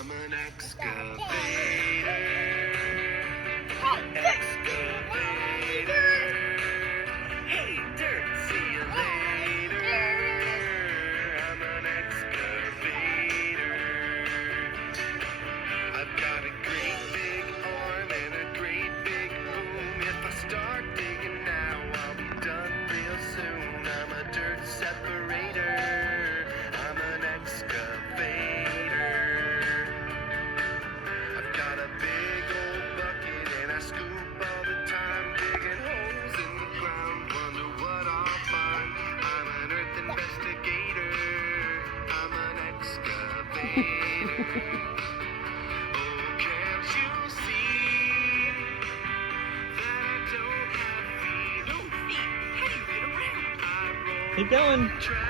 I'm an excavator. Excavator. Hey, dirt, see you later. I'm an excavator. I've got a great big arm and a great big boom. If I start digging now, I'll be done real soon. I'm a dirt separator. I'm an excavator. I've got a big old bucket and I scoop all the time, digging holes in the ground. Wonder what I'll find. I'm an earth investigator. I'm an excavator. Oh, can't you see that I don't have feet? No feet? How do you get around? I roll Keep going. track.